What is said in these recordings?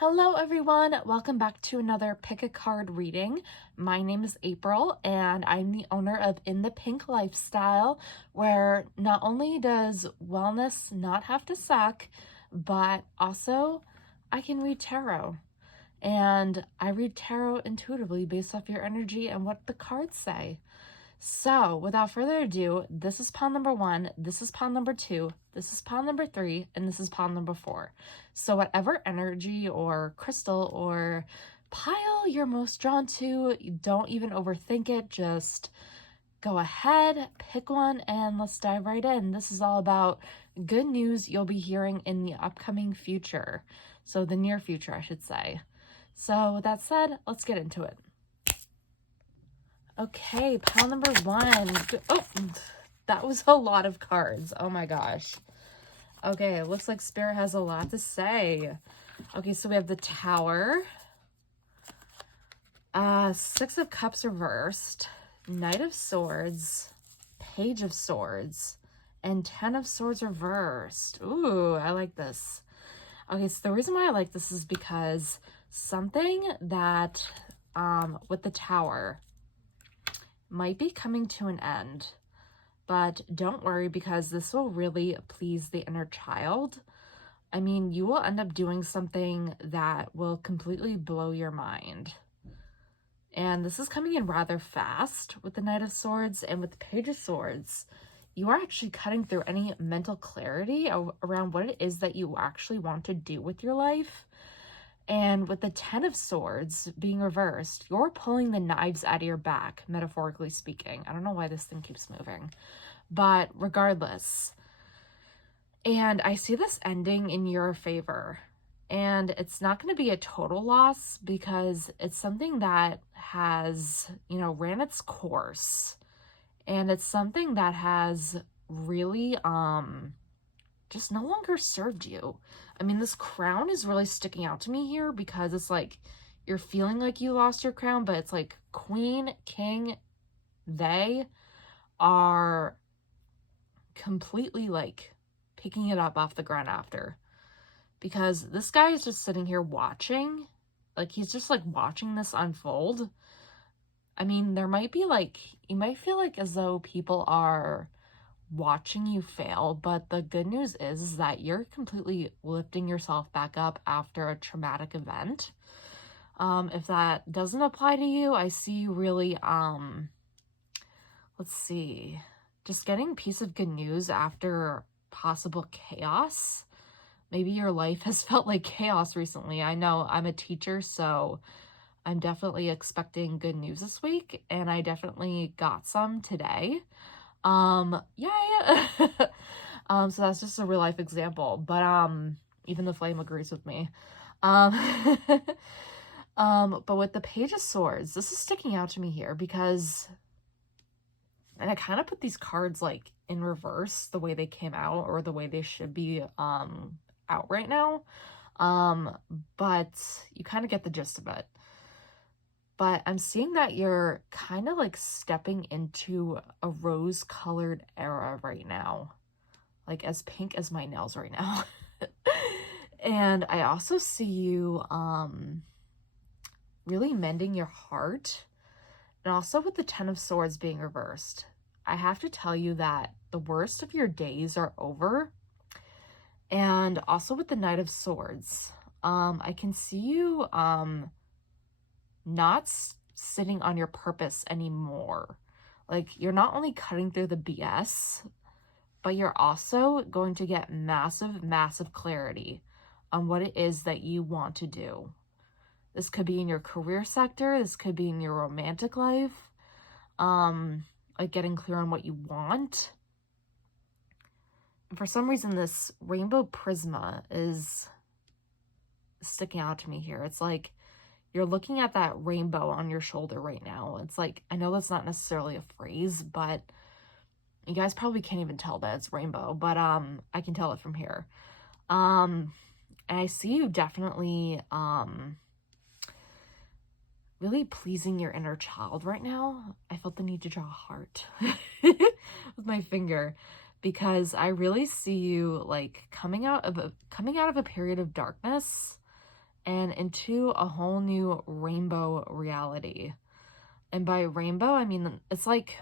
Hello everyone, welcome back to another pick a card reading. My name is April and I'm the owner of In the Pink Lifestyle, where not only does wellness not have to suck, but also I can read tarot. And I read tarot intuitively based off your energy and what the cards say. So, without further ado, this is pile number 1, this is pile number 2, this is pile number 3, and this is pile number 4. So whatever energy or crystal or pile you're most drawn to, don't even overthink it. Just go ahead, pick one, and let's dive right in. This is all about good news you'll be hearing in the upcoming future. So the near future, I should say. So with that said, let's get into it. Okay, pile number 1. Oh, that was a lot of cards. Oh my gosh. Okay, it looks like Spirit has a lot to say. Okay, so we have the Tower, Six of Cups reversed, Knight of Swords, Page of Swords, and 10 of Swords reversed. Ooh, I like this. Okay, so the reason why I like this is because something that with the Tower might be coming to an end, but don't worry because this will really please the inner child. I mean, you will end up doing something that will completely blow your mind. And this is coming in rather fast with the Knight of Swords and with the Page of Swords. You are actually cutting through any mental clarity around what it is that you actually want to do with your life. And with the 10 of Swords being reversed, you're pulling the knives out of your back, metaphorically speaking. I don't know why this thing keeps moving, but regardless. And I see this ending in your favor. And it's not going to be a total loss because it's something that has, ran its course. And it's something that has really, just no longer served you. I mean, this crown is really sticking out to me here because it's like you're feeling like you lost your crown, but it's like queen, king, they are completely like picking it up off the ground after. Because this guy is just sitting here watching. Like, he's just like watching this unfold. I mean, there might be like, you might feel like as though people are watching you fail, but the good news is that you're completely lifting yourself back up after a traumatic event. If that doesn't apply to you, I see you really, let's see, just getting a piece of good news after possible chaos. Maybe your life has felt like chaos recently. I know I'm a teacher, so I'm definitely expecting good news this week, and I definitely got some today. Yeah. So that's just a real life example, but even the flame agrees with me. But with the Page of Swords, this is sticking out to me here because, and I kind of put these cards like in reverse, the way they came out or the way they should be out right now, but you kind of get the gist of it. But I'm seeing that you're kind of like stepping into a rose-colored era right now. Like as pink as my nails right now. And I also see you really mending your heart. And also with the 10 of Swords being reversed, I have to tell you that the worst of your days are over. And also with the Knight of Swords, I can see you not sitting on your purpose anymore. Like, you're not only cutting through the BS, but you're also going to get massive clarity on what it is that you want to do. This could be in your career sector, this could be in your romantic life, like getting clear on what you want. And for some reason, this rainbow prisma is sticking out to me here. It's like you're looking at that rainbow on your shoulder right now. It's like, I know that's not necessarily a phrase, but you guys probably can't even tell that it's rainbow, but I can tell it from here. And I see you definitely really pleasing your inner child right now. I felt the need to draw a heart with my finger because I really see you like coming out of a period of darkness and into a whole new rainbow reality. And by rainbow, I mean, it's like,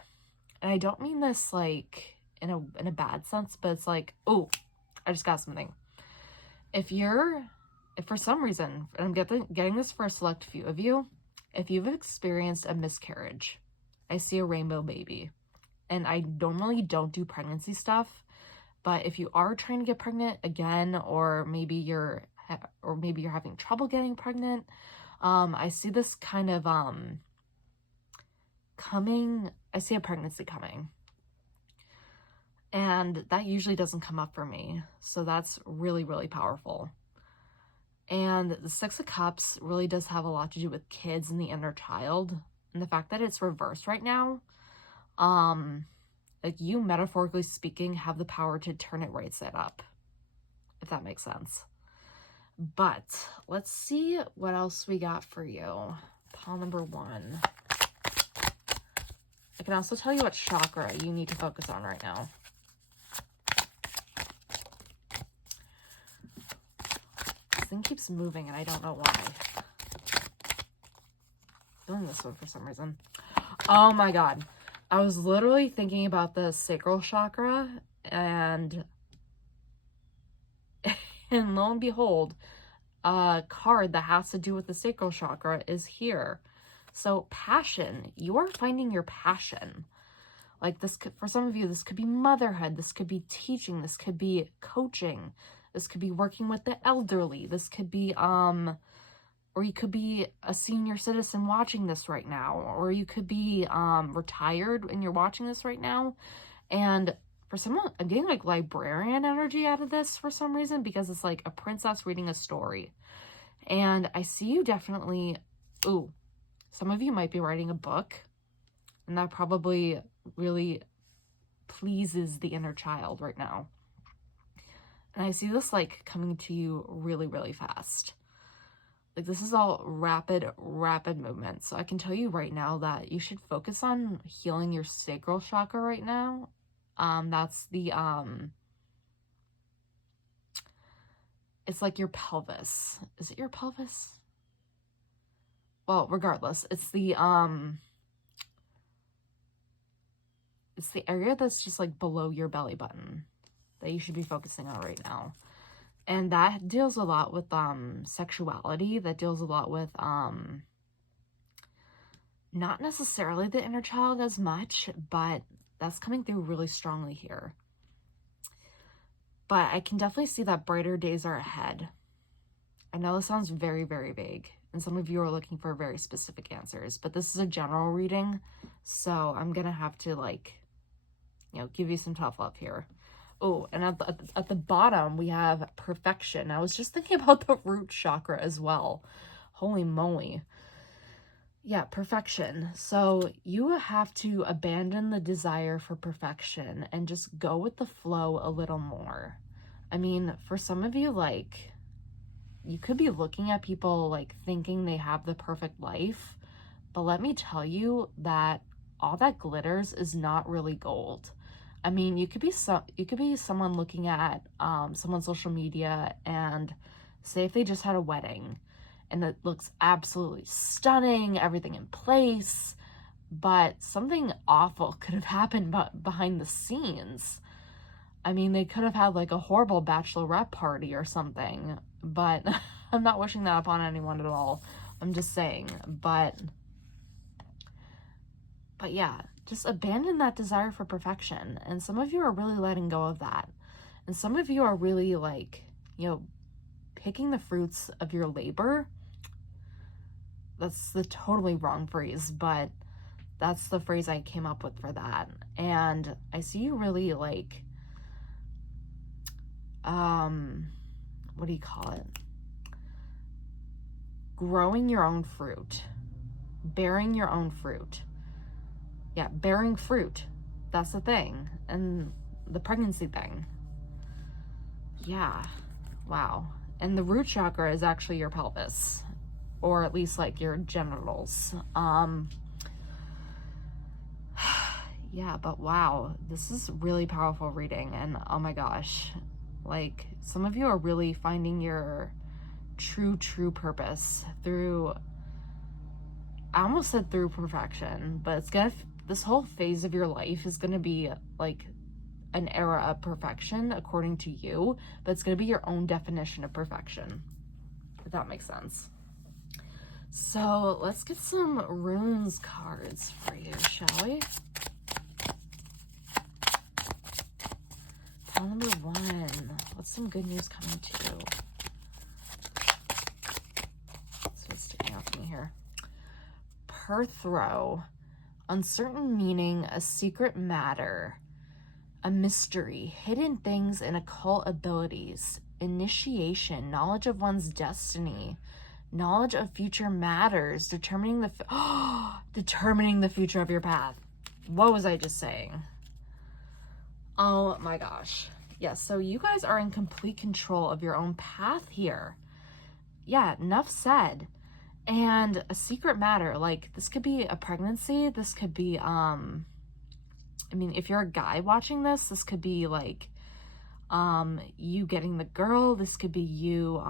and I don't mean this like in a bad sense, but it's like, oh, I just got something. If for some reason, and I'm getting this for a select few of you, if you've experienced a miscarriage, I see a rainbow baby. And I normally don't do pregnancy stuff, but if you are trying to get pregnant again, or maybe you're having trouble getting pregnant, I see this kind of coming. I see a pregnancy coming, and that usually doesn't come up for me, so that's really, really powerful. And the Six of Cups really does have a lot to do with kids and the inner child, and the fact that it's reversed right now, like, you, metaphorically speaking, have the power to turn it right side up, if that makes sense. But let's see what else we got for you. Pile number 1. I can also tell you what chakra you need to focus on right now. This thing keeps moving and I don't know why. Doing this one for some reason. Oh my god. I was literally thinking about the sacral chakra, and lo and behold, a card that has to do with the sacral chakra is here. So passion, you are finding your passion. Like, this could, for some of you, this could be motherhood, this could be teaching, this could be coaching, this could be working with the elderly, this could be or you could be a senior citizen watching this right now, or you could be retired and you're watching this right now. And for someone, I'm getting like librarian energy out of this for some reason, because it's like a princess reading a story. And I see you definitely, ooh, some of you might be writing a book, and that probably really pleases the inner child right now. And I see this like coming to you really, really fast. Like, this is all rapid movement. So I can tell you right now that you should focus on healing your sacral chakra right now. That's the, it's like your pelvis. Is it your pelvis? Well, regardless, it's the area that's just like below your belly button that you should be focusing on right now. And that deals a lot with sexuality. That deals a lot with not necessarily the inner child as much, but that's coming through really strongly here. But I can definitely see that brighter days are ahead. I know this sounds very, very vague, and some of you are looking for very specific answers, but this is a general reading, so I'm gonna have to, like, you know, give you some tough love here. Oh, and at the bottom, we have perfection. I was just thinking about the root chakra as well. Holy moly. Yeah, perfection. So you have to abandon the desire for perfection and just go with the flow a little more. I mean, for some of you, like, you could be looking at people, like, thinking they have the perfect life. But let me tell you that all that glitters is not really gold. I mean, you could be someone looking at someone's social media and say if they just had a wedding and it looks absolutely stunning, everything in place, but something awful could have happened behind the scenes. I mean, they could have had like a horrible bachelorette party or something, but I'm not wishing that upon anyone at all. I'm just saying, but yeah, just abandon that desire for perfection. And some of you are really letting go of that. And some of you are really, like, you know, picking the fruits of your labor. That's the totally wrong phrase, but that's the phrase I came up with for that. And I see you really, like, what do you call it? Growing your own fruit. Bearing your own fruit. Yeah, bearing fruit. That's the thing. And the pregnancy thing. Yeah. Wow. And the root chakra is actually your pelvis. Or at least, like, your genitals. Yeah, but wow. This is really powerful reading. And oh my gosh. Like, some of you are really finding your true purpose, through, I almost said through perfection, but it's gonna, this whole phase of your life is gonna be like an era of perfection according to you, but it's gonna be your own definition of perfection, if that makes sense. So let's get some runes cards for you, shall we? Pile number 1. What's some good news coming to you? That's what's sticking out to me here. Perthrow. Uncertain meaning, a secret matter, a mystery, hidden things and occult abilities, initiation, knowledge of one's destiny, knowledge of future matters, determining the future of your path. What was I just saying? Oh my gosh. Yes, so you guys are in complete control of your own path here. Yeah, enough said. And a secret matter, like this could be a pregnancy, this could be I mean, if you're a guy watching this, this could be like you getting the girl, this could be you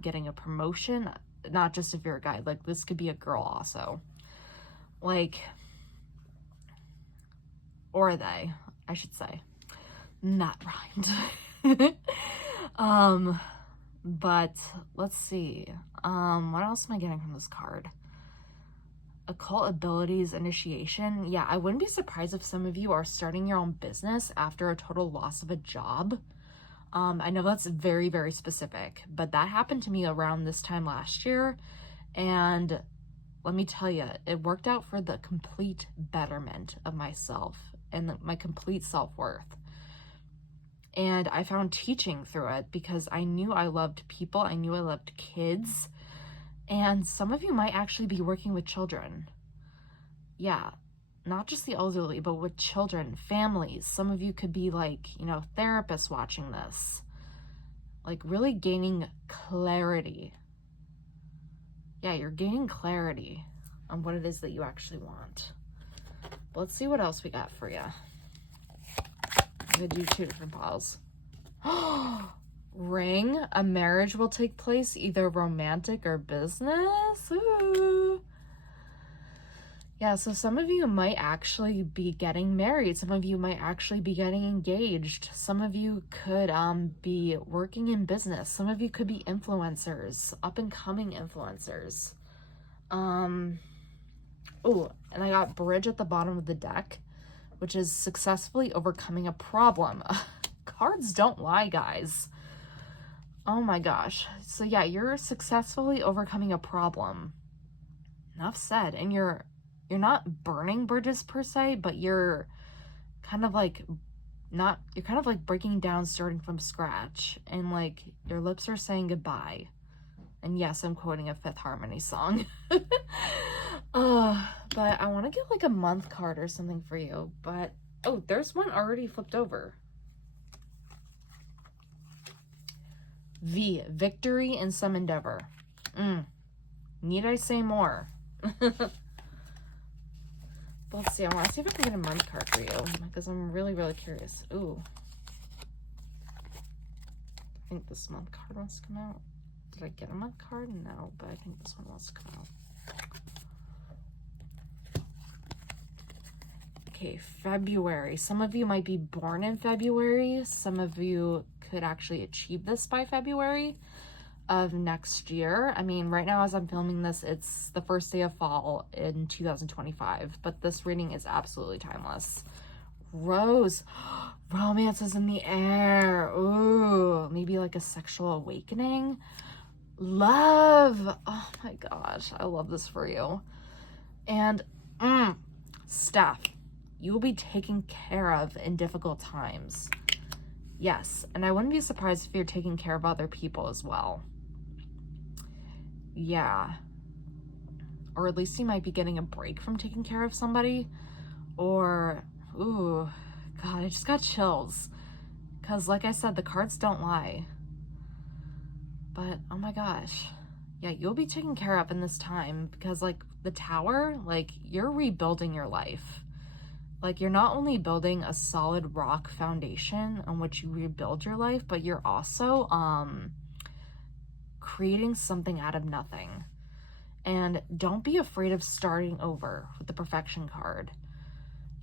getting a promotion, not just if you're a guy, like this could be a girl also. Like, or they, I should say. Not rhymed. But let's see. What else am I getting from this card? Occult abilities, initiation. Yeah, I wouldn't be surprised if some of you are starting your own business after a total loss of a job. I know that's very, very specific, but that happened to me around this time last year. And let me tell you, it worked out for the complete betterment of myself and my complete self-worth. And I found teaching through it because I knew I loved people. I knew I loved kids. And some of you might actually be working with children. Yeah, not just the elderly, but with children, families. Some of you could be like, you know, therapists watching this. Like really gaining clarity. Yeah, you're gaining clarity on what it is that you actually want. But let's see what else we got for you. I'm gonna do 2 different piles. Ring. A marriage will take place, either romantic or business. Ooh. Yeah, so some of you might actually be getting married. Some of you might actually be getting engaged. Some of you could be working in business. Some of you could be influencers, up and coming influencers. Oh, and I got bridge at the bottom of the deck, which is successfully overcoming a problem. Cards don't lie, guys. Oh my gosh. So yeah, you're successfully overcoming a problem. Enough said. And you're not burning bridges per se, but you're kind of like breaking down, starting from scratch, and like your lips are saying goodbye. And yes, I'm quoting a Fifth Harmony song. But I want to get like a month card or something for you. But oh, there's one already flipped over. V, victory in some endeavor. Need I say more? Let's see. I want to see if I can get a month card for you because I'm really, really curious. Ooh. I think this month card wants to come out. Did I get a month card? No, but I think this one wants to come out. Okay, February. Some of you might be born in February. Some of you could actually achieve this by February of next year. I mean, right now as I'm filming this, it's the first day of fall in 2025, but this reading is absolutely timeless. Rose. Romance is in the air. Ooh, maybe like a sexual awakening. Love. Oh my gosh, I love this for you. And Steph, you will be taken care of in difficult times. Yes, and I wouldn't be surprised if you're taking care of other people as well. Yeah. Or at least you might be getting a break from taking care of somebody. Or, ooh, God, I just got chills. Because like I said, the cards don't lie. But, oh my gosh. Yeah, you'll be taken care of in this time. Because like the Tower, like you're rebuilding your life. Like you're not only building a solid rock foundation on which you rebuild your life, but you're also creating something out of nothing. And don't be afraid of starting over with the perfection card.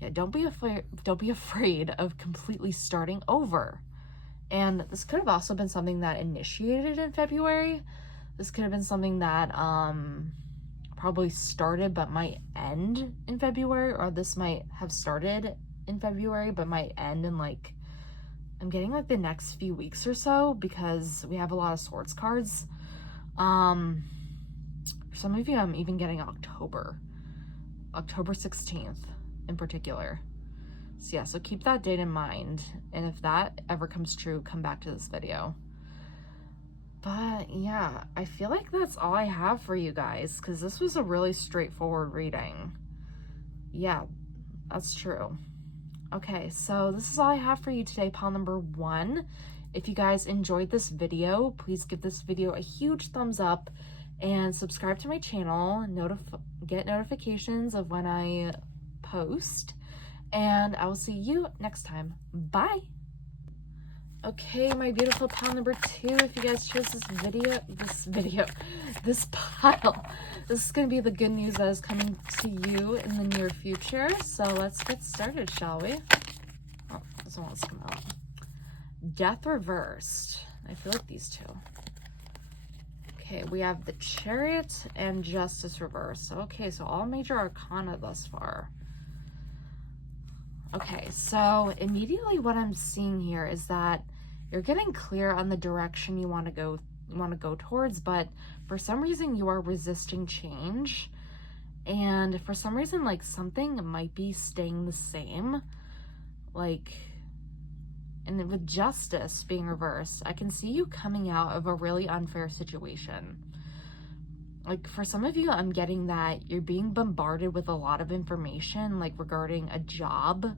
Yeah, don't be afraid of completely starting over. And this could have also been something that initiated in February. This could have been something that probably started but might end in February, or this might have started in February but might end in, like, I'm getting like the next few weeks or so, because we have a lot of swords cards. For some of you, I'm even getting October 16th in particular. So yeah, so keep that date in mind. And if that ever comes true, come back to this video. But yeah, I feel like that's all I have for you guys, because this was a really straightforward reading. Yeah, that's true. Okay, so this is all I have for you today, pile number 1. If you guys enjoyed this video, please give this video a huge thumbs up and subscribe to my channel. Get notifications of when I post. And I will see you next time. Bye! Okay, my beautiful pile number 2, if you guys chose this pile, this is going to be the good news that is coming to you in the near future. So let's get started, shall we? Oh, this one wants to come out. Death reversed. I feel like these two. Okay, we have the Chariot and Justice reversed. Okay, so all major arcana thus far. Okay, so immediately what I'm seeing here is that you're getting clear on the direction you want to go towards, but for some reason you are resisting change. And for some reason, like, something might be staying the same. Like, and with Justice being reversed, I can see you coming out of a really unfair situation. Like, for some of you, I'm getting that you're being bombarded with a lot of information, like regarding a job,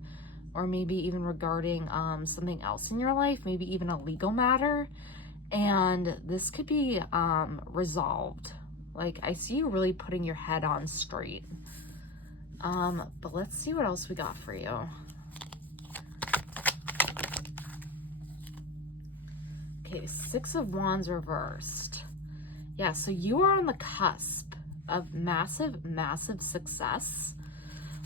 or maybe even regarding something else in your life, maybe even a legal matter. And this could be resolved. Like, I see you really putting your head on straight. But let's see what else we got for you. Okay, 6 of Wands reversed. Yeah, so you are on the cusp of massive, massive success,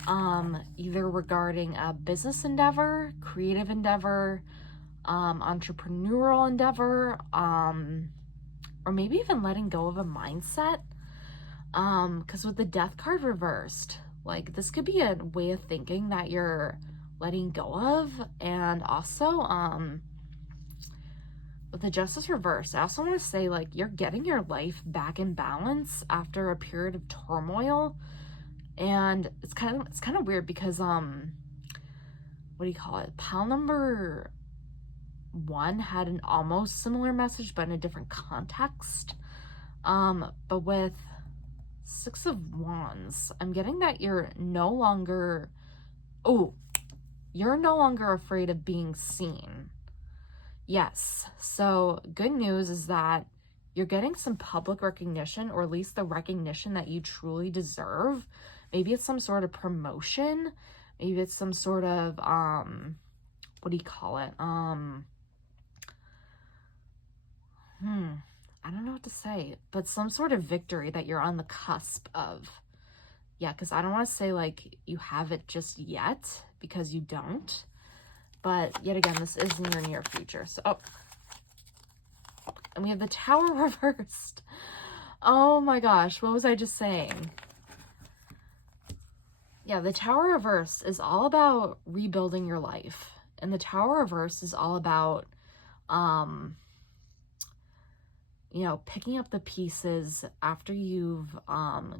either regarding a business endeavor, creative endeavor, entrepreneurial endeavor, or maybe even letting go of a mindset. Because with the Death card reversed, like, this could be a way of thinking that you're letting go of. And also, with the Justice reversed, I also want to say, like, you're getting your life back in balance after a period of turmoil. And it's kind of weird because what do you call it? Pile number 1 had an almost similar message but in a different context. But with 6 of Wands, I'm getting that you're no longer afraid of being seen. Yes, so good news is that you're getting some public recognition, or at least the recognition that you truly deserve. Maybe it's some sort of promotion. Maybe it's some sort of, what do you call it? I don't know what to say, but some sort of victory that you're on the cusp of. Yeah, because I don't want to say, like, you have it just yet, because you don't. But yet again, this is in your near future. So, and we have the Tower reversed. Oh my gosh, what was I just saying? Yeah, the Tower reversed is all about rebuilding your life. And the Tower reversed is all about, you know, picking up the pieces after you've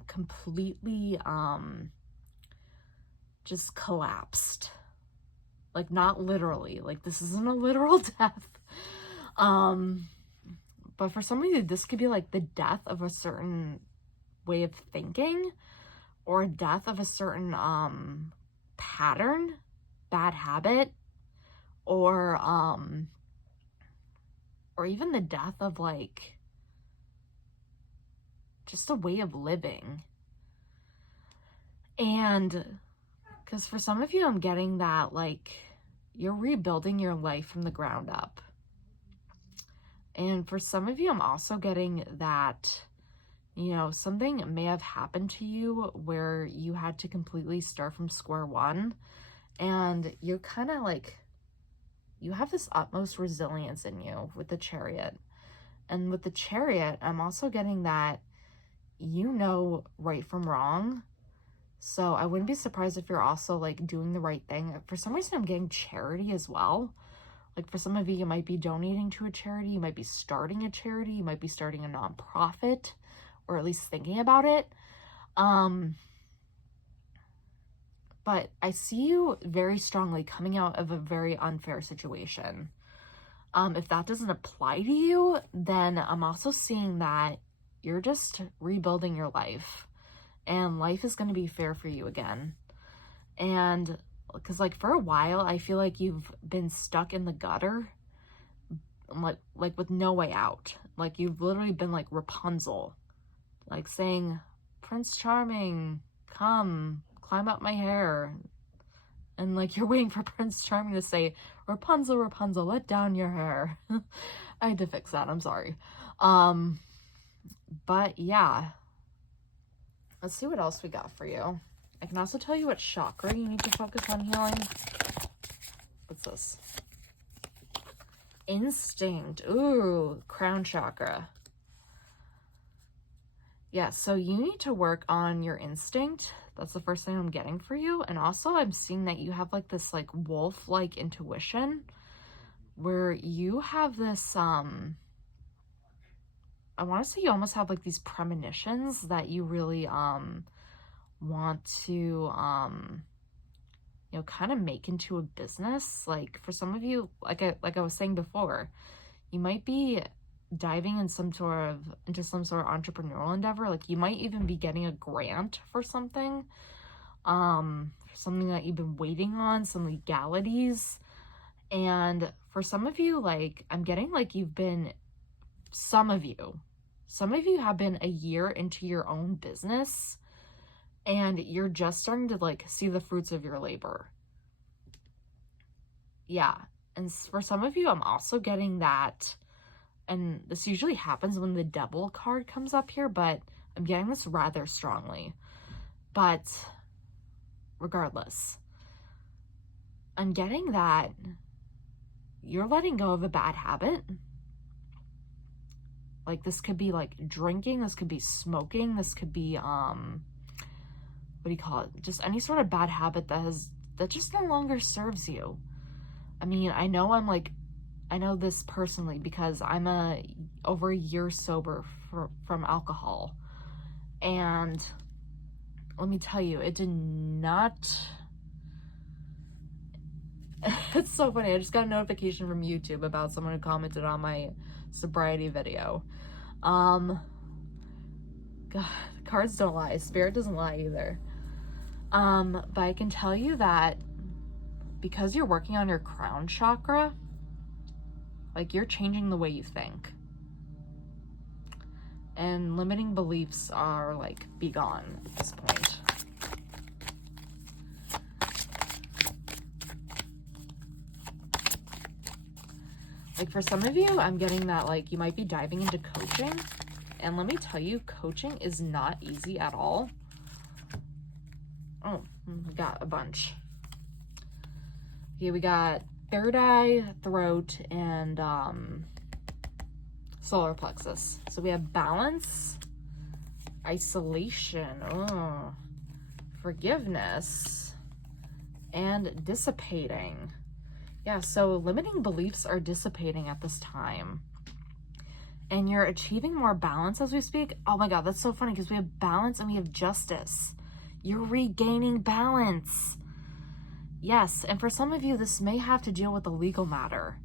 completely just collapsed. Like, not literally, like, this isn't a literal death. But for some reason, this could be like the death of a certain way of thinking, or a death of a certain pattern, bad habit, or even the death of, like, just a way of living. And because for some of you, I'm getting that, like, you're rebuilding your life from the ground up. And for some of you, I'm also getting that, you know, something may have happened to you where you had to completely start from square one, and you're kind of like, you have this utmost resilience in you with the Chariot. And with the Chariot, I'm also getting that you know right from wrong. So I wouldn't be surprised if you're also like doing the right thing. For some reason, I'm getting charity as well. Like for some of you, you might be donating to a charity. You might be starting a charity. You might be starting a nonprofit, or at least thinking about it. But I see you very strongly coming out of a very unfair situation. If that doesn't apply to you, then I'm also seeing that you're just rebuilding your life, and life is going to be fair for you again. And because like for a while, I feel like you've been stuck in the gutter, like with no way out. Like you've literally been like Rapunzel, like saying, Prince Charming, come climb up my hair. And like you're waiting for Prince Charming to say, Rapunzel, Rapunzel, let down your hair. I had to fix that, I'm sorry. But yeah, let's see what else we got for you. I can also tell you what chakra you need to focus on healing. What's this? Instinct. Ooh, crown chakra. Yeah, so you need to work on your instinct. That's the first thing I'm getting for you. And also I'm seeing that you have like this like wolf-like intuition where you have this, I want to say you almost have like these premonitions that you really want to, you know, kind of make into a business. Like for some of you, like I was saying before, you might be diving in some sort of into some sort of entrepreneurial endeavor. Like you might even be getting a grant for something, something that you've been waiting on, some legalities. And for some of you, like I'm getting like you've been, some of you have been a year into your own business, and you're just starting to like see the fruits of your labor. Yeah. And for some of you, I'm also getting that, and this usually happens when the Devil card comes up here, but I'm getting this rather strongly. But regardless, I'm getting that you're letting go of a bad habit. Like this could be like drinking, this could be smoking, this could be, what do you call it? Just any sort of bad habit that just no longer serves you. I mean, I know this personally because I'm over a year sober from alcohol. And let me tell you, it did not, it's so funny. I just got a notification from YouTube about someone who commented on my sobriety video. God, cards don't lie. Spirit doesn't lie either. But I can tell you that because you're working on your crown chakra, like you're changing the way you think. And limiting beliefs are like be gone at this point. Like for some of you, I'm getting that like you might be diving into coaching. And let me tell you, coaching is not easy at all. Oh, we got a bunch. Okay, we got third eye, throat, and solar plexus. So we have balance, isolation, forgiveness, and dissipating. Yeah, so limiting beliefs are dissipating at this time. And you're achieving more balance as we speak. Oh my God, that's so funny because we have balance and we have justice. You're regaining balance. Yes, and for some of you, this may have to deal with a legal matter.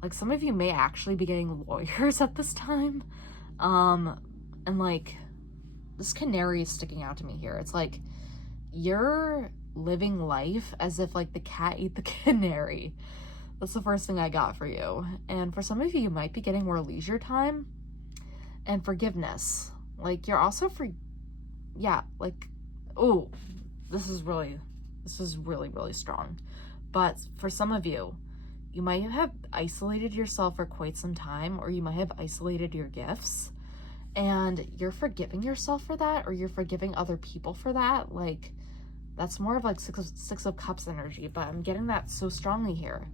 Like some of you may actually be getting lawyers at this time. And like this canary is sticking out to me here. It's like you're living life as if like the cat ate the canary. That's the first thing I got for you. And for some of you, you might be getting more leisure time and forgiveness. Like you're also like, oh, this is really, really strong. But for some of you, you might have isolated yourself for quite some time, or you might have isolated your gifts, and you're forgiving yourself for that, or you're forgiving other people for that. Like, that's more of like six of Cups energy, but I'm getting that so strongly here.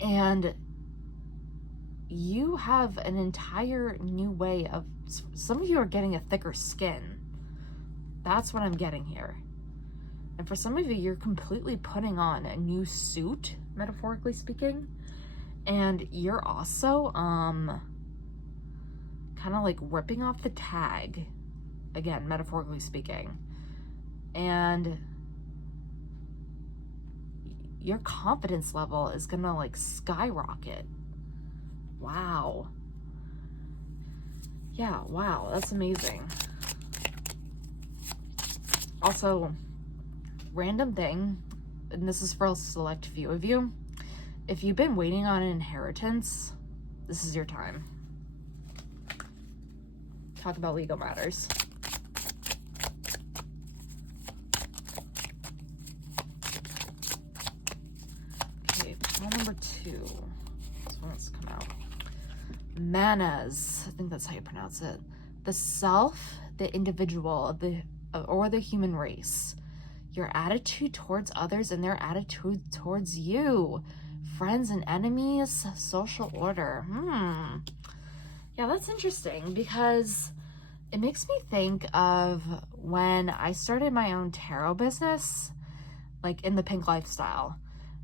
And you have an entire new way of, some of you are getting a thicker skin. That's what I'm getting here. And for some of you, you're completely putting on a new suit, metaphorically speaking. And you're also kind of like ripping off the tag, again, metaphorically speaking. And your confidence level is gonna like skyrocket. Wow. Yeah, wow, that's amazing. Also, random thing, and this is for a select few of you, if you've been waiting on an inheritance, this is your time. Talk about legal matters. Okay, pile number 2. This one's come out. Manas, I think that's how you pronounce it. The self, the individual, or the human race. Your attitude towards others and their attitude towards you. Friends and enemies, social order. Yeah, that's interesting because it makes me think of when I started my own tarot business, like in the pink lifestyle.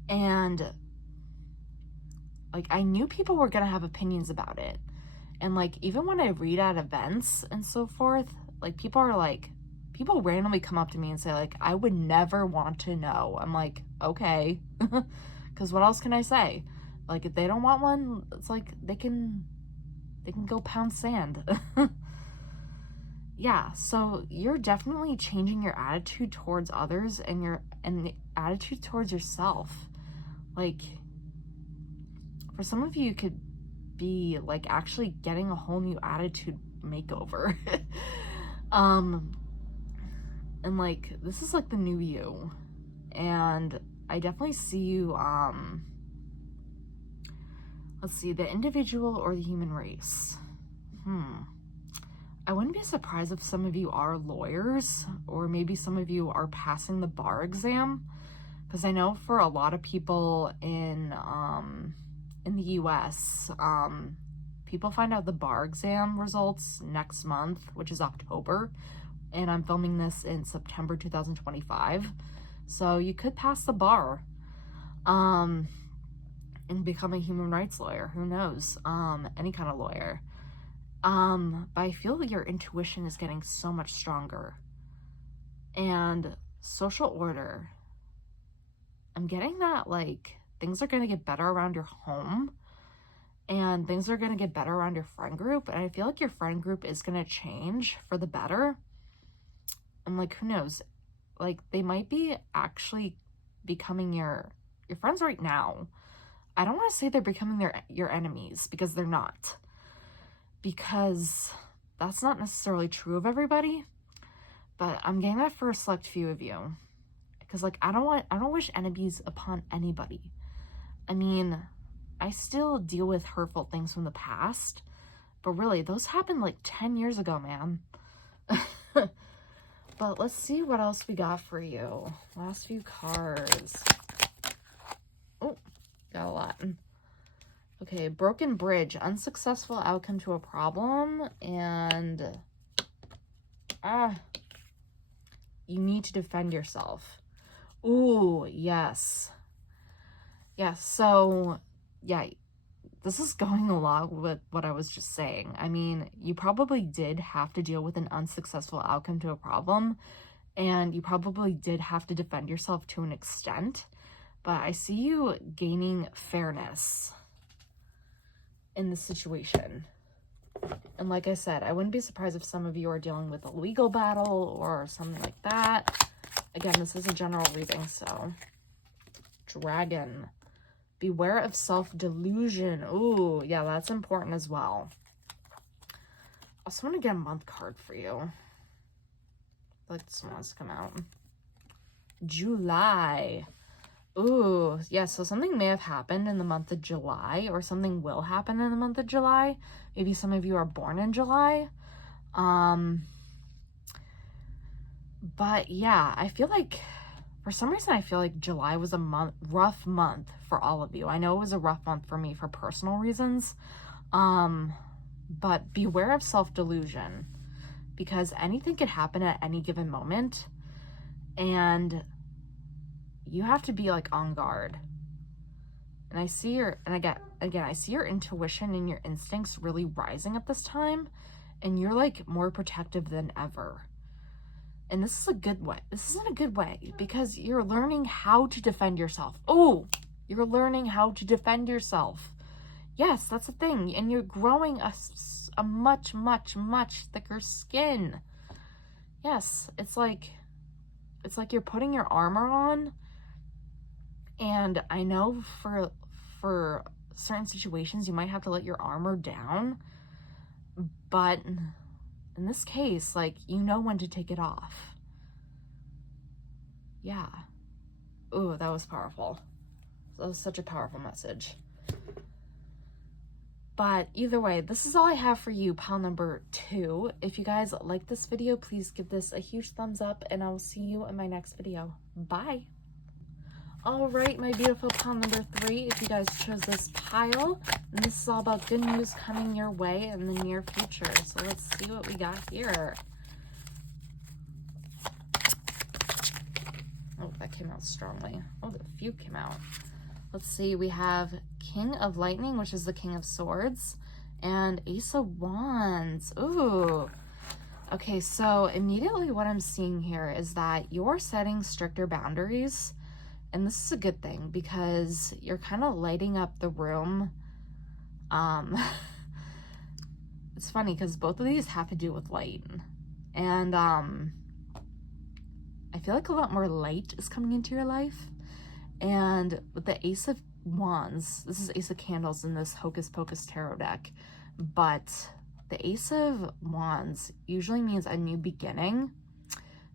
And like, I knew people were gonna have opinions about it. And like, even when I read at events and so forth, like people randomly come up to me and say like, I would never want to know. I'm like, okay, because what else can I say? Like, if they don't want one, it's like they can go pound sand. Yeah, so you're definitely changing your attitude towards others and the attitude towards yourself. Like, for some of you, you could be like actually getting a whole new attitude makeover. And like, this is like the new you. And I definitely see you, let's see, the individual or the human race. I wouldn't be surprised if some of you are lawyers, or maybe some of you are passing the bar exam. Because I know for a lot of people in the US, people find out the bar exam results next month, which is October. And I'm filming this in September 2025. So you could pass the bar and become a human rights lawyer. Who knows? Any kind of lawyer. But I feel your intuition is getting so much stronger. And social order, I'm getting that like things are going to get better around your home, and things are going to get better around your friend group. And I feel like your friend group is going to change for the better. And like, who knows? Like, they might be actually becoming your friends right now. I don't want to say they're becoming your enemies, because they're not. Because that's not necessarily true of everybody. But I'm getting that for a select few of you. Because like, I don't wish enemies upon anybody. I mean, I still deal with hurtful things from the past, but really, those happened like 10 years ago, man. But let's see what else we got for you. Last few cards. Oh, got a lot. Okay, broken bridge, unsuccessful outcome to a problem, and you need to defend yourself. Ooh, yes. Yes, so, yeah, this is going along with what I was just saying. I mean, you probably did have to deal with an unsuccessful outcome to a problem, and you probably did have to defend yourself to an extent, but I see you gaining fairness in the situation. And like I said, I wouldn't be surprised if some of you are dealing with a legal battle or something like that. Again, this is a general reading, so. Dragon. Beware of self-delusion. Ooh, yeah, that's important as well. I also want to get a month card for you. I feel like this one wants to come out. July. Ooh, yeah, so something may have happened in the month of July, or something will happen in the month of July. Maybe some of you are born in July. But yeah, I feel like, for some reason, I feel like July was a rough month for all of you. I know it was a rough month for me for personal reasons. But beware of self-delusion, because anything could happen at any given moment, and you have to be like on guard. And I see again, I see your intuition and your instincts really rising at this time, and you're like more protective than ever. And this is a good way. This isn't a good way, because you're learning how to defend yourself. Oh, you're learning how to defend yourself. Yes, that's a thing. And you're growing a much, much, much thicker skin. Yes, it's like you're putting your armor on. And I know for certain situations, you might have to let your armor down. But in this case, like, you know when to take it off. Yeah. Ooh, that was powerful. That was such a powerful message. But either way, this is all I have for you, pile number 2. If you guys like this video, please give this a huge thumbs up, and I will see you in my next video. Bye. All right, my beautiful pile number 3, if you guys chose this pile, and this is all about good news coming your way in the near future. So let's see what we got here. Oh, that came out strongly. Oh, the few came out. Let's see, we have King of Lightning, which is the King of Swords, and Ace of Wands. Ooh. Okay, so immediately what I'm seeing here is that you're setting stricter boundaries, and this is a good thing because you're kind of lighting up the room. It's funny because both of these have to do with light, and I feel like a lot more light is coming into your life. And with the Ace of Wands, this is Ace of Candles in this Hocus Pocus tarot deck, but the Ace of Wands usually means a new beginning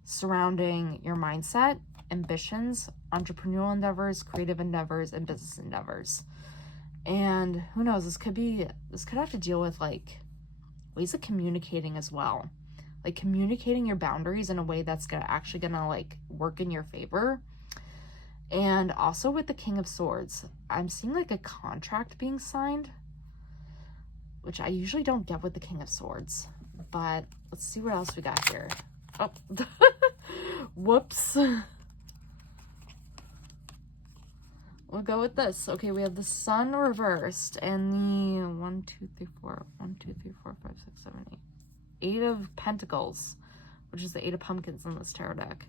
surrounding your mindset, ambitions, entrepreneurial endeavors, creative endeavors, and business endeavors. And who knows, this could have to deal with like ways of communicating as well, like communicating your boundaries in a way that's actually gonna like work in your favor. And also with the King of Swords, I'm seeing like a contract being signed, which I usually don't get with the King of Swords. But let's see what else we got here. Oh, whoops. We'll go with this. Okay, we have the Sun reversed and the 1, 2, 3, 4, 1, 2, 3, 4, 5, 6, 7, 8. 8 of Pentacles, which is the 8 of Pumpkins in this tarot deck.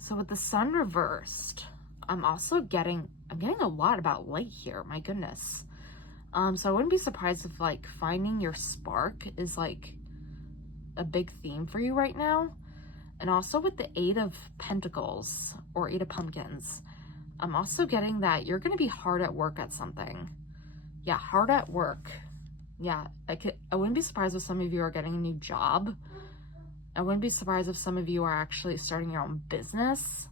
So with the Sun reversed, I'm getting a lot about light here. My goodness. So I wouldn't be surprised if like finding your spark is like a big theme for you right now. And also with the 8 of Pentacles or 8 of Pumpkins, I'm also getting that you're going to be hard at work at something. Yeah, hard at work. Yeah, I wouldn't be surprised if some of you are getting a new job. I wouldn't be surprised if some of you are actually starting your own business.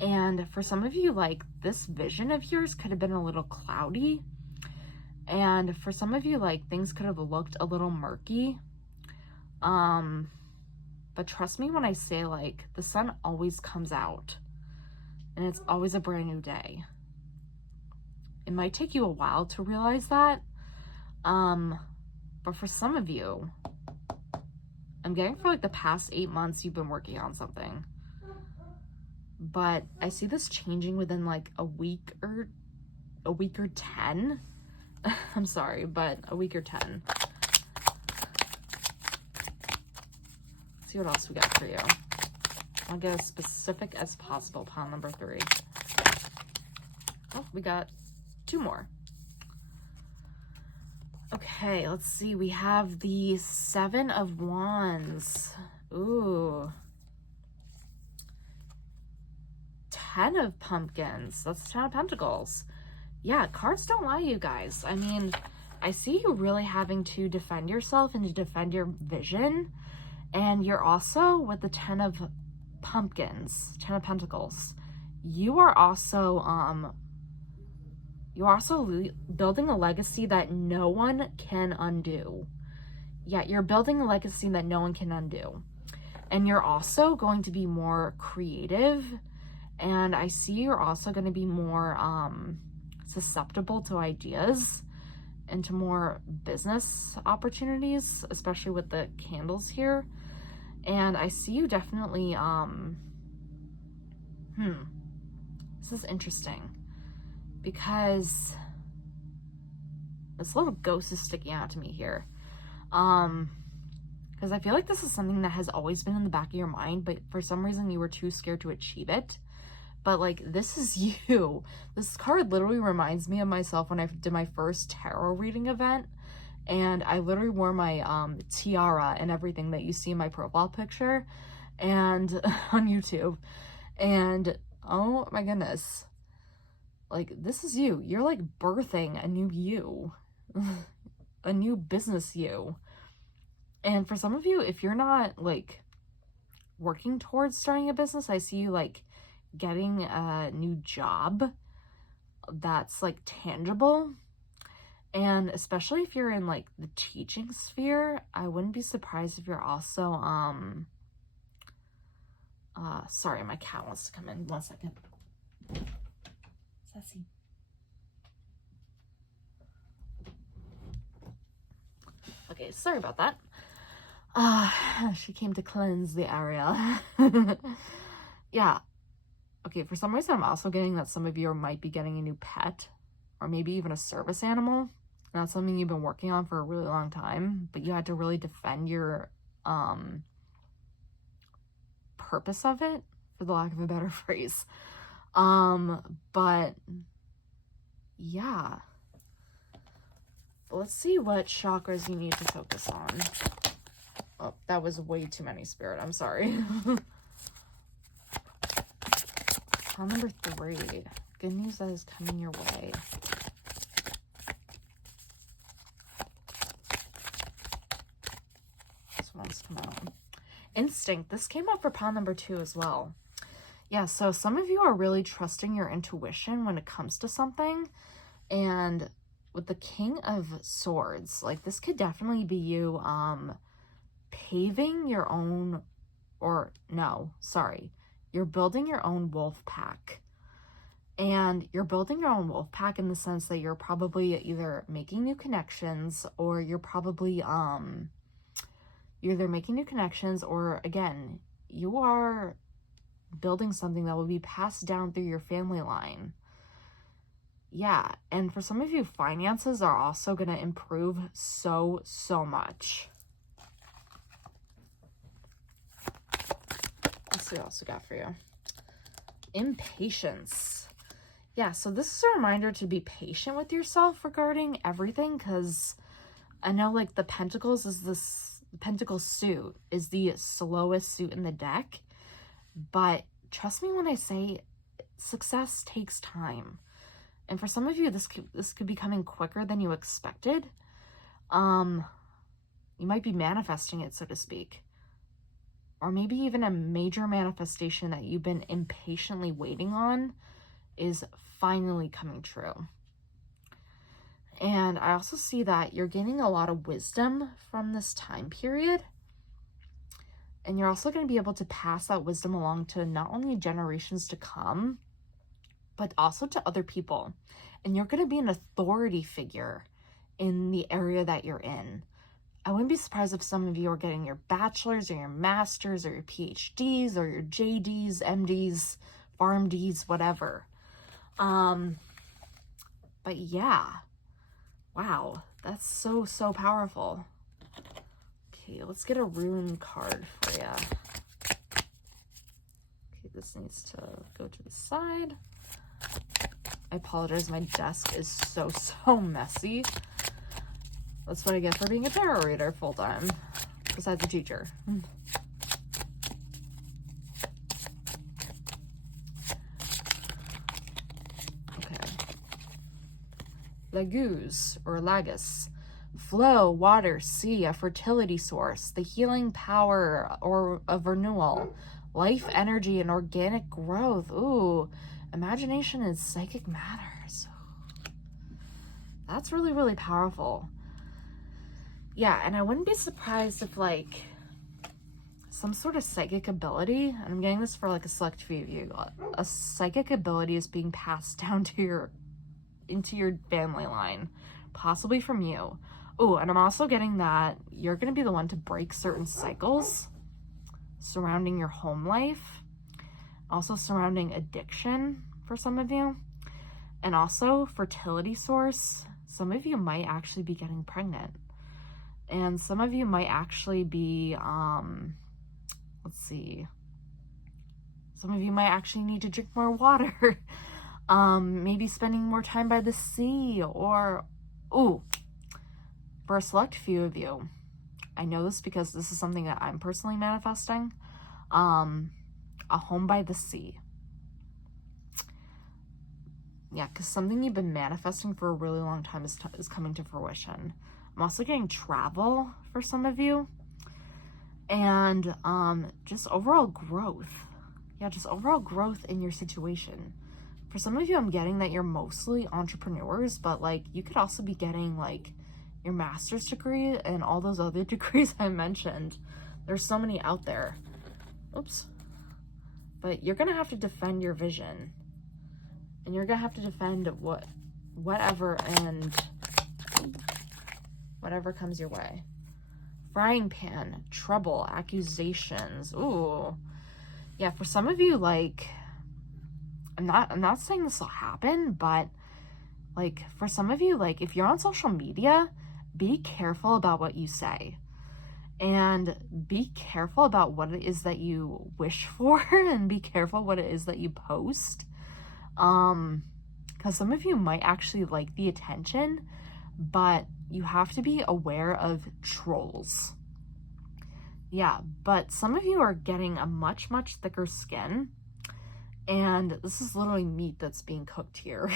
And for some of you, like, this vision of yours could have been a little cloudy. And for some of you, like, things could have looked a little murky. But trust me when I say, like, the sun always comes out. And it's always a brand new day. It might take you a while to realize that. But for some of you, I'm getting for like the past 8 months you've been working on something. But I see this changing within like a week or 10. I'm sorry, but a week or 10. Let's see what else we got for you. I'll get as specific as possible, pile number 3. Oh, we got 2 more. Okay, let's see. We have the 7 of Wands. Ooh. 10 of Pumpkins. That's 10 of Pentacles. Yeah, cards don't lie, you guys. I mean, I see you really having to defend yourself and to defend your vision. And you're also, with the 10 of Pumpkins, 10 of Pentacles, you're also building a legacy that no one can undo. Yeah, you're building a legacy that no one can undo. And you're also going to be more creative. And I see you're also going to be more susceptible to ideas and to more business opportunities, especially with the candles here. And I see you definitely, this is interesting because this little ghost is sticking out to me here. Because I feel like this is something that has always been in the back of your mind, but for some reason you were too scared to achieve it. But like, this is you. This card literally reminds me of myself when I did my first tarot reading event. And I literally wore my tiara and everything that you see in my profile picture and on YouTube. And oh my goodness, like, this is you. You're like birthing a new you, a new business you. And for some of you, if you're not like working towards starting a business, I see you like getting a new job that's like tangible. And especially if you're in like the teaching sphere, I wouldn't be surprised if you're also sorry, my cat wants to come in. 1 second. Sassy. Okay, sorry about that. She came to cleanse the area. Yeah. Okay, for some reason I'm also getting that some of you might be getting a new pet or maybe even a service animal. That's something you've been working on for a really long time, but you had to really defend your purpose of it, for the lack of a better phrase. But yeah. Let's see what chakras you need to focus on. Oh, that was way too many, Spirit. I'm sorry. Pile number 3. Good news that is coming your way. This one's come out. Instinct. This came up for pile number 2 as well. Yeah, so some of you are really trusting your intuition when it comes to something. And with the King of Swords, like, this could definitely be you paving your own, or no, sorry, you're building your own wolf pack. And you're building your own wolf pack in the sense that you're probably either making new connections, or you're probably you're either making new connections, or again, you are building something that will be passed down through your family line. Yeah, and for some of you, finances are also going to improve so much. Let's see what else we got for you. Impatience. Yeah, so this is a reminder to be patient with yourself regarding everything, because I know like the Pentacles is this, the Pentacle suit is the slowest suit in the deck, but trust me when I say success takes time. And for some of you, this could be coming quicker than you expected. You might be manifesting it, so to speak. Or maybe even a major manifestation that you've been impatiently waiting on is finally coming true. And I also see that you're gaining a lot of wisdom from this time period. And you're also going to be able to pass that wisdom along to not only generations to come, but also to other people. And you're going to be an authority figure in the area that you're in. I wouldn't be surprised if some of you are getting your bachelor's or your master's or your PhDs or your JDs, MDs, PharmDs, whatever. But yeah, wow, that's so powerful. Okay, let's get a rune card for you. Okay, this needs to go to the side. I apologize, my desk is so messy. That's what I get for being a tarot reader full-time, besides a teacher. Okay. Laguz, or Lagus. Flow, water, sea, a fertility source, the healing power or of renewal, life energy and organic growth. Ooh, imagination and psychic matters. That's really, really powerful. Yeah, and I wouldn't be surprised if like some sort of psychic ability, and I'm getting this for like a select few of you, a psychic ability is being passed down to into your family line, possibly from you. Oh, and I'm also getting that you're going to be the one to break certain cycles surrounding your home life, also surrounding addiction for some of you, and also fertility source. Some of you might actually be getting pregnant, and some of you might actually be, let's see, some of you might actually need to drink more water, maybe spending more time by the sea, or, ooh, for a select few of you, I know this because this is something that I'm personally manifesting, a home by the sea. Yeah, because something you've been manifesting for a really long time is coming to fruition. I'm also getting travel for some of you, and just overall growth. Yeah, just overall growth in your situation. For some of you, I'm getting that you're mostly entrepreneurs, but like you could also be getting like your master's degree and all those other degrees I mentioned. There's so many out there. Oops. But you're gonna have to defend your vision, and you're gonna have to defend whatever comes your way. Frying pan, trouble, accusations. Ooh, yeah. For some of you, like, I'm not saying this will happen, but like for some of you, like if you're on social media, be careful about what you say, and be careful about what it is that you wish for, and be careful what it is that you post. Because some of you might actually like the attention, but you have to be aware of trolls. Yeah, but some of you are getting a much, much thicker skin, and this is literally meat that's being cooked here.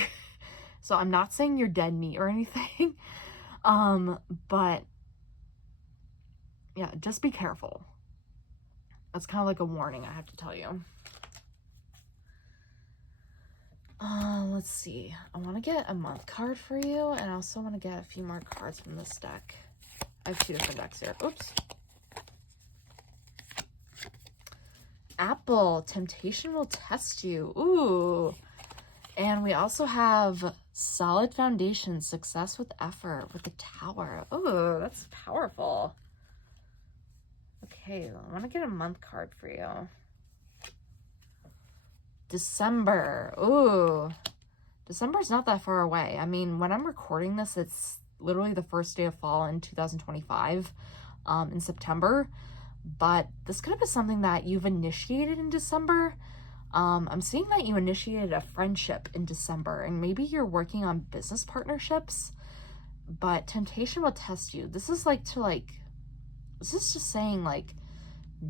So I'm not saying you're dead meat or anything, but yeah, just be careful. That's kind of like a warning I have to tell you. Let's see. I want to get a month card for you, and I also want to get a few more cards from this deck. I have 2 different decks here. Oops. Apple, temptation will test you. Ooh. And we also have solid foundation, success with effort with the Tower. Ooh, that's powerful. Okay, I want to get a month card for you. December. Ooh. December's not that far away. I mean, when I'm recording this, it's literally the first day of fall in 2025, in September. But this could have been something that you've initiated in December. I'm seeing that you initiated a friendship in December, and maybe you're working on business partnerships, but temptation will test you. This is this is just saying, like,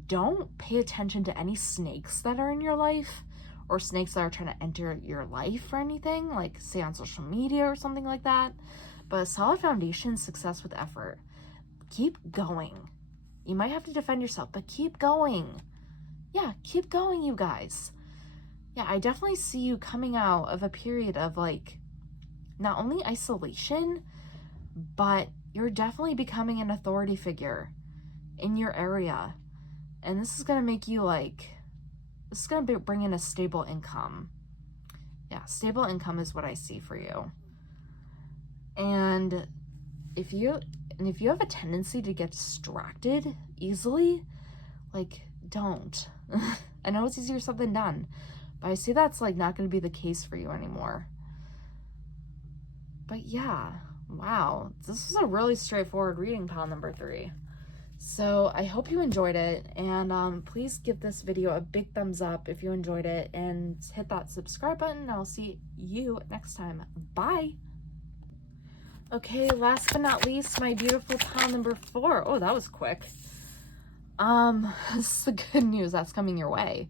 don't pay attention to any snakes that are in your life, or snakes that are trying to enter your life or anything, like say on social media or something like that. But a solid foundation, success with effort. Keep going. You might have to defend yourself, but keep going. Yeah, keep going, you guys. Yeah, I definitely see you coming out of a period of like, not only isolation, but you're definitely becoming an authority figure in your area. And this is going to make you like, this is going to bring in a stable income. Yeah, stable income is what I see for you. And if you have a tendency to get distracted easily, like, don't. I know it's easier said than done, but I see that's like not going to be the case for you anymore. But yeah, wow, this was a really straightforward reading, pile number 3. So I hope you enjoyed it, and please give this video a big thumbs up if you enjoyed it, and hit that subscribe button, and I'll see you next time. Bye. Okay, last but not least, my beautiful pile number 4. Oh, that was quick. This is the good news that's coming your way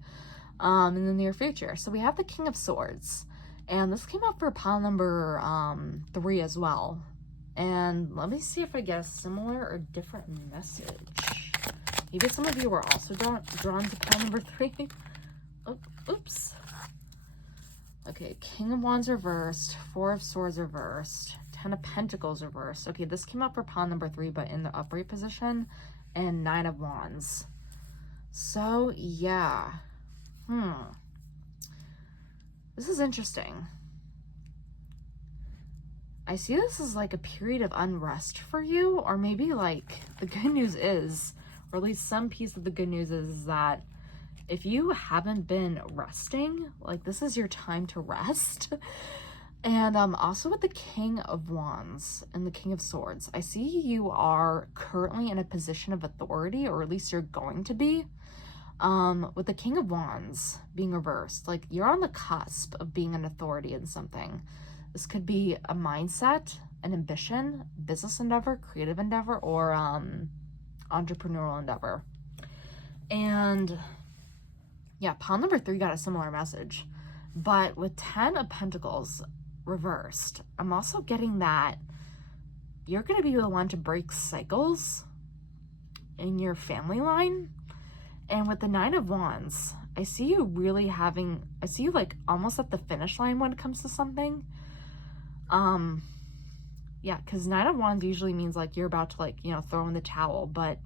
in the near future. So we have the King of Swords, and this came out for pile number 3 as well. And let me see if I get a similar or different message. Maybe some of you were also drawn to pile number 3. Oh, oops. Okay, King of Wands reversed, 4 of Swords reversed, 10 of Pentacles reversed. Okay, this came up for pile number 3, but in the upright position, and 9 of Wands. So, yeah. This is interesting. I see this as like a period of unrest for you, or maybe like the good news is, or at least some piece of the good news is that if you haven't been resting, like this is your time to rest. And also with the King of Wands and the King of Swords, I see you are currently in a position of authority, or at least you're going to be. With the King of Wands being reversed, like you're on the cusp of being an authority in something. This could be a mindset, an ambition, business endeavor, creative endeavor, or entrepreneurial endeavor. And yeah, pile number 3 got a similar message. But with 10 of Pentacles reversed, I'm also getting that you're going to be the one to break cycles in your family line. And with the 9 of Wands, I see you really I see you like almost at the finish line when it comes to something. Yeah, because 9 of Wands usually means like you're about to like, you know, throw in the towel, but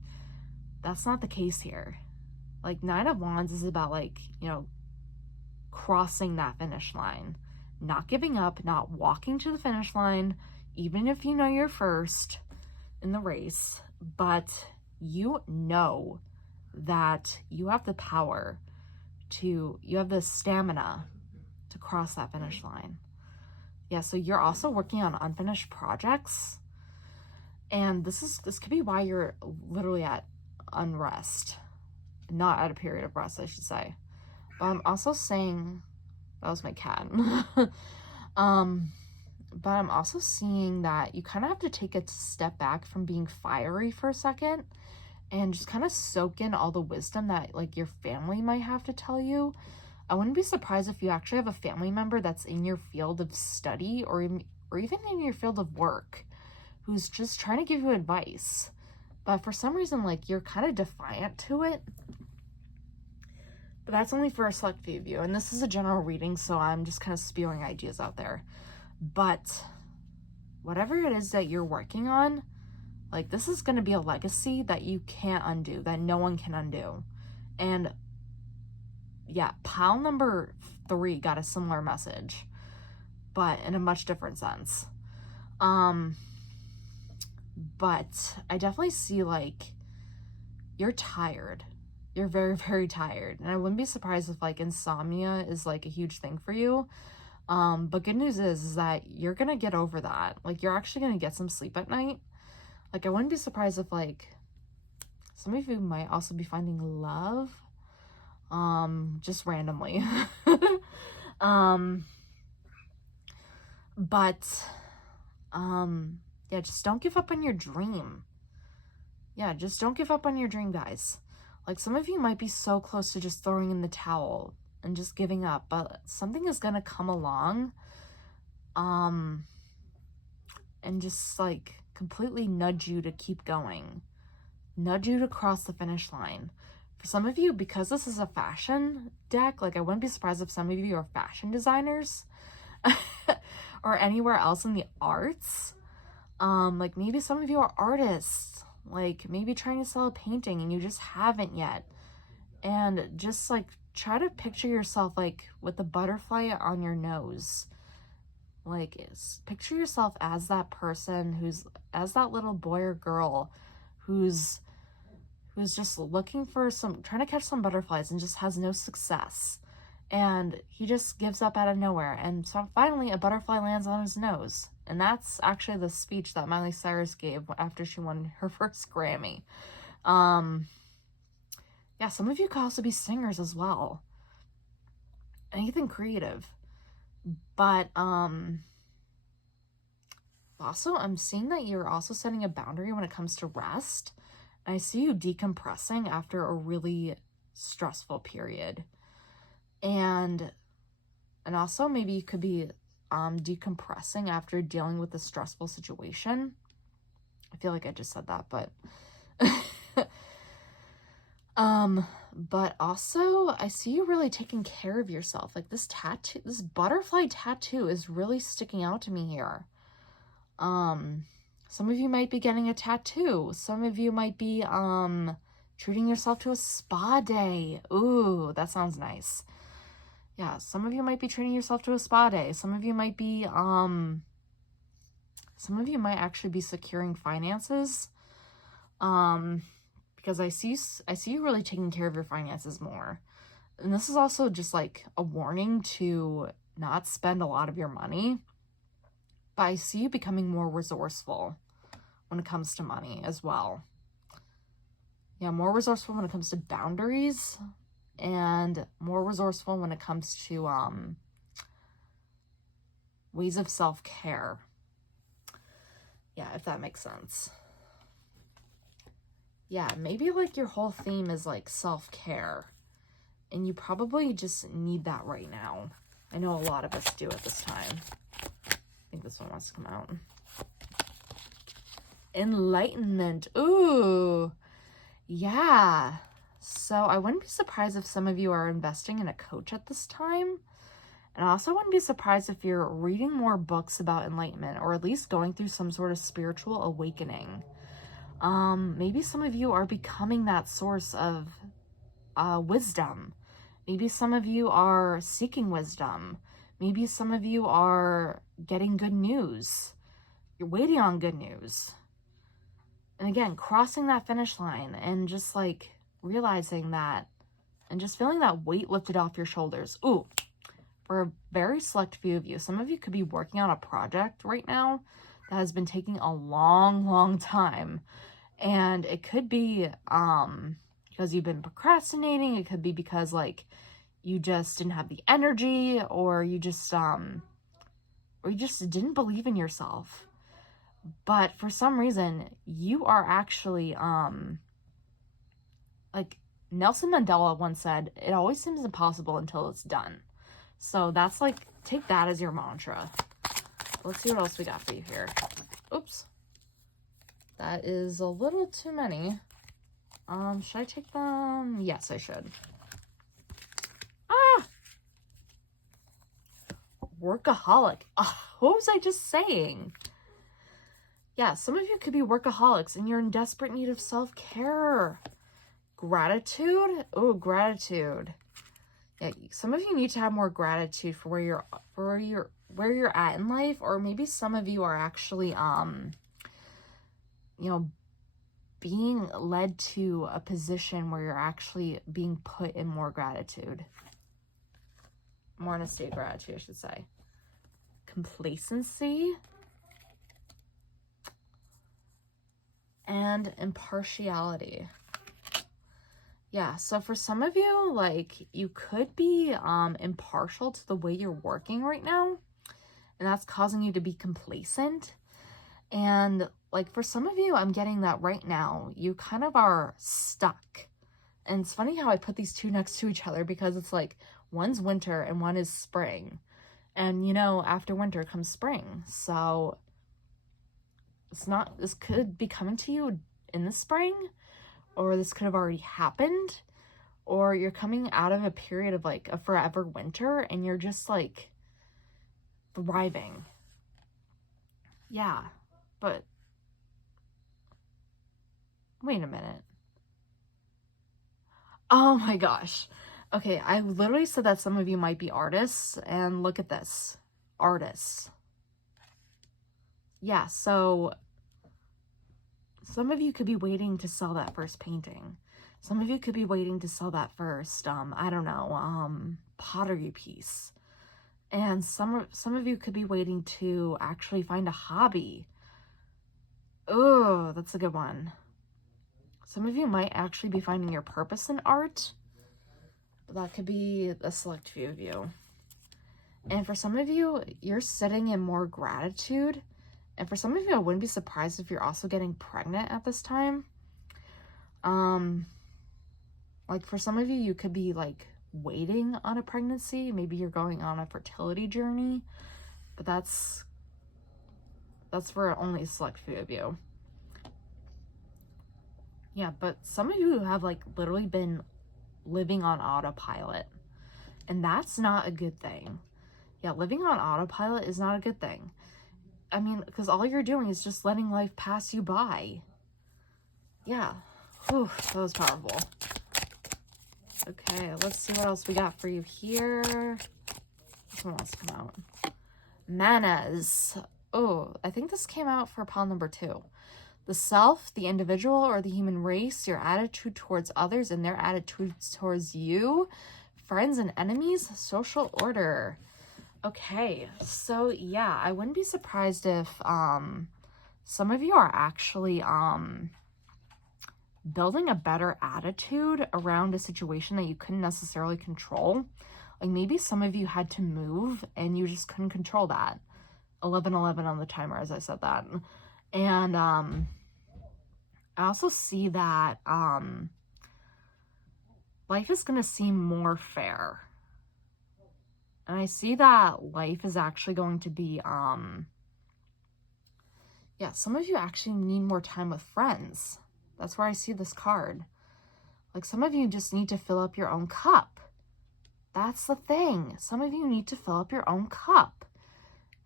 that's not the case here. Like 9 of Wands is about like, you know, crossing that finish line, not giving up, not walking to the finish line, even if you know you're first in the race, but you know that you have the power to, you have the stamina to cross that finish line. Yeah, so you're also working on unfinished projects, and this could be why you're literally at unrest, not at a period of rest, I should say. But I'm also saying, that was my cat. But I'm also seeing that you kind of have to take a step back from being fiery for a second and just kind of soak in all the wisdom that like your family might have to tell you. I wouldn't be surprised if you actually have a family member that's in your field of study or even in your field of work who's just trying to give you advice. But for some reason, like you're kind of defiant to it. But that's only for a select few of you. And this is a general reading, so I'm just kind of spewing ideas out there. But whatever it is that you're working on, like this is going to be a legacy that you can't undo, that no one can undo. And yeah, pile number 3 got a similar message, but in a much different sense. But I definitely see like you're tired. You're very, very tired. And I wouldn't be surprised if like insomnia is like a huge thing for you. But good news is that you're going to get over that. Like you're actually going to get some sleep at night. Like I wouldn't be surprised if like some of you might also be finding love. Just randomly. Yeah, just don't give up on your dream. Yeah, just don't give up on your dream, guys. Like some of you might be so close to just throwing in the towel and just giving up, but something is gonna come along, and just like completely nudge you to keep going, nudge you to cross the finish line. For some of you, because this is a fashion deck, like I wouldn't be surprised if some of you are fashion designers or anywhere else in the arts. Like maybe some of you are artists, like maybe trying to sell a painting and you just haven't yet. And just like try to picture yourself like with a butterfly on your nose. Like picture yourself as that person as that little boy or girl who's just looking for trying to catch some butterflies and just has no success. And he just gives up out of nowhere. And so finally a butterfly lands on his nose. And that's actually the speech that Miley Cyrus gave after she won her first Grammy. Yeah, some of you could also be singers as well. Anything creative. But also I'm seeing that you're also setting a boundary when it comes to rest. I see you decompressing after a really stressful period. And also maybe you could be decompressing after dealing with a stressful situation. I feel like I just said that, but But also I see you really taking care of yourself. Like this tattoo, this butterfly tattoo is really sticking out to me here. Some of you might be getting a tattoo. Some of you might be, treating yourself to a spa day. Ooh, that sounds nice. Yeah, some of you might be treating yourself to a spa day. Some of you might be, some of you might actually be securing finances. Because I see you really taking care of your finances more. And this is also just like a warning to not spend a lot of your money. But I see you becoming more resourceful when it comes to money as well. Yeah, more resourceful when it comes to boundaries, and more resourceful when it comes to ways of self-care. Yeah, if that makes sense. Yeah, maybe like your whole theme is like self-care, and you probably just need that right now. I know a lot of us do at this time. I think this one wants to come out. Enlightenment. Ooh, yeah. So I wouldn't be surprised if some of you are investing in a coach at this time. And I also wouldn't be surprised if you're reading more books about enlightenment, or at least going through some sort of spiritual awakening. Maybe some of you are becoming that source of wisdom. Maybe some of you are seeking wisdom. Maybe some of you are getting good news. You're waiting on good news. And again, crossing that finish line and just like realizing that and just feeling that weight lifted off your shoulders. Ooh, for a very select few of you, some of you could be working on a project right now that has been taking a long, long time. And it could be because you've been procrastinating. It could be because like you just didn't have the energy, or you just didn't believe in yourself. But for some reason, you are actually like Nelson Mandela once said, it always seems impossible until it's done. So that's like, take that as your mantra. Let's see what else we got for you here. Oops. That is a little too many. Should I take them? Yes, I should. Ah! Workaholic. What was I just saying? Yeah, some of you could be workaholics and you're in desperate need of self-care. Gratitude? Oh, gratitude. Yeah, some of you need to have more gratitude for where you're at in life, or maybe some of you are actually being led to a position where you're actually being put in more gratitude. More in a state of gratitude, I should say. Complacency and impartiality. Yeah, so for some of you, like, you could be impartial to the way you're working right now, and that's causing you to be complacent. And like for some of you, I'm getting that right now, you kind of are stuck. And it's funny how I put these two next to each other, because it's like one's winter and one is spring. And after winter comes spring. So this could be coming to you in the spring, or this could have already happened, or you're coming out of a period of like a forever winter and you're just like thriving. Yeah, but wait a minute. Oh my gosh. Okay, I literally said that some of you might be artists, and look at this. Artists. Yeah, so some of you could be waiting to sell that first painting. Some of you could be waiting to sell that first, I don't know, pottery piece. And some of you could be waiting to actually find a hobby. Oh, that's a good one. Some of you might actually be finding your purpose in art. That could be a select few of you. And for some of you, you're sitting in more gratitude. And for some of you, I wouldn't be surprised if you're also getting pregnant at this time. Like for some of you, you could be like waiting on a pregnancy. Maybe you're going on a fertility journey, but that's for only a select few of you. Yeah, but some of you have like literally been living on autopilot. And that's not a good thing. Yeah, living on autopilot is not a good thing. I mean, because all you're doing is just letting life pass you by. Yeah. Whew, that was powerful. Okay, let's see what else we got for you here. This one wants to come out. Manas. Oh, I think this came out for pile number 2. The self, the individual, or the human race, your attitude towards others and their attitudes towards you, friends and enemies, social order. Okay, so yeah, I wouldn't be surprised if some of you are actually building a better attitude around a situation that you couldn't necessarily control. Like maybe some of you had to move and you just couldn't control that. 11:11 on the timer as I said that. And I also see that life is going to seem more fair. And I see that life is actually going to be yeah, some of you actually need more time with friends. That's where I see this card. Like some of you just need to fill up your own cup. That's the thing. Some of you need to fill up your own cup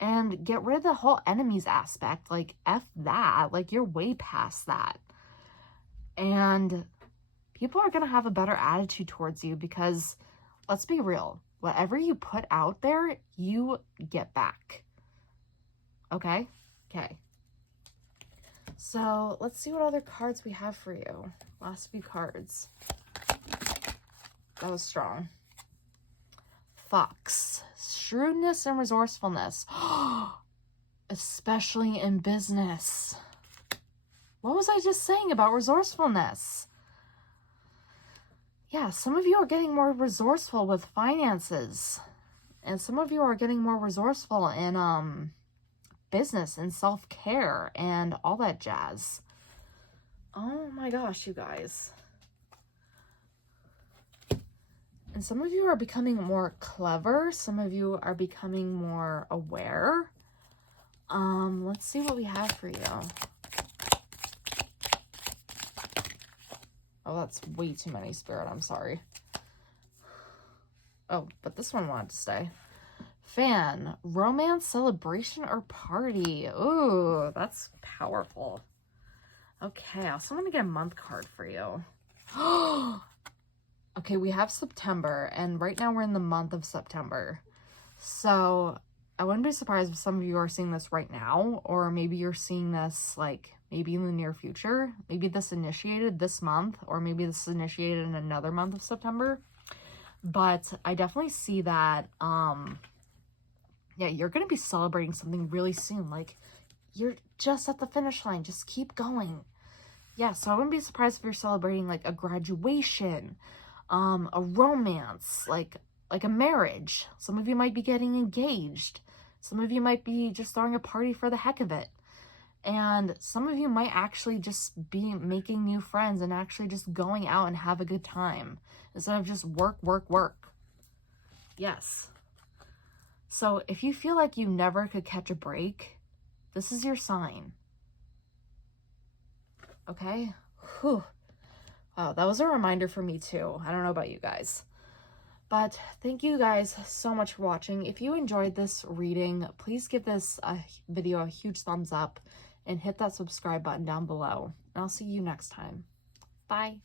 and get rid of the whole enemies aspect. Like F that, like you're way past that. And people are going to have a better attitude towards you because let's be real, whatever you put out there, you get back. Okay? Okay. So let's see what other cards we have for you. Last few cards. That was strong. Fox. Shrewdness and resourcefulness. Especially in business. What was I just saying about resourcefulness? Yeah, some of you are getting more resourceful with finances. And some of you are getting more resourceful in business and self-care and all that jazz. Oh my gosh, you guys. And some of you are becoming more clever. Some of you are becoming more aware. Let's see what we have for you. Oh, that's way too many, Spirit. I'm sorry. Oh, but this one wanted to stay. Fan, romance, celebration, or party. Ooh, that's powerful. Okay, I also want to get a month card for you. Okay, we have September, and right now we're in the month of September. So I wouldn't be surprised if some of you are seeing this right now, or maybe you're seeing this like maybe in the near future. Maybe this initiated this month, or maybe this initiated in another month of September. But I definitely see that yeah, you're going to be celebrating something really soon. Like, you're just at the finish line. Just keep going. Yeah, so I wouldn't be surprised if you're celebrating, like, a graduation, a romance, like a marriage. Some of you might be getting engaged. Some of you might be just throwing a party for the heck of it. And some of you might actually just be making new friends and actually just going out and have a good time instead of just work, work, work. Yes. So if you feel like you never could catch a break, this is your sign. Okay? Whew. Wow, that was a reminder for me too. I don't know about you guys. But thank you guys so much for watching. If you enjoyed this reading, please give this video a huge thumbs up and hit that subscribe button down below. And I'll see you next time. Bye.